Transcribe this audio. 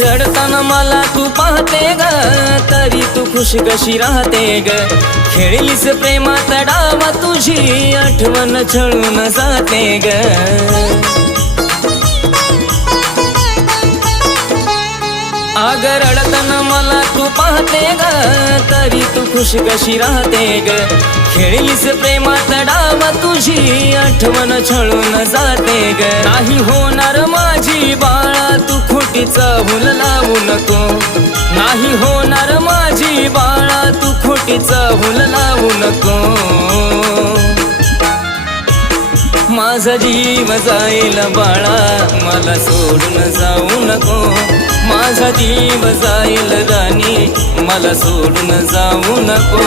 रडताना मला तू पाहते ग, तरी तू खुश कशी राहते ग। खेळलीस प्रेमात डावा, तुझी आठवण छळून जाते ग। अग रडताना मला तू पाहते ग, तरी तू खुश कशी राहते ग। खेळलीस प्रेमात डावा, तुझी आठवण छळून जाते ग। नाही होणार माझी बाळा, तू खोटीचा हुल लावू नको। नाही होणार माझी बाळा, तू खोटीचा हुल लावू नको। माझा जीव जाईल बाळा, मला सोडून जाऊ नको। माझा जीव जाईल राणी, मला सोडून जाऊ नको।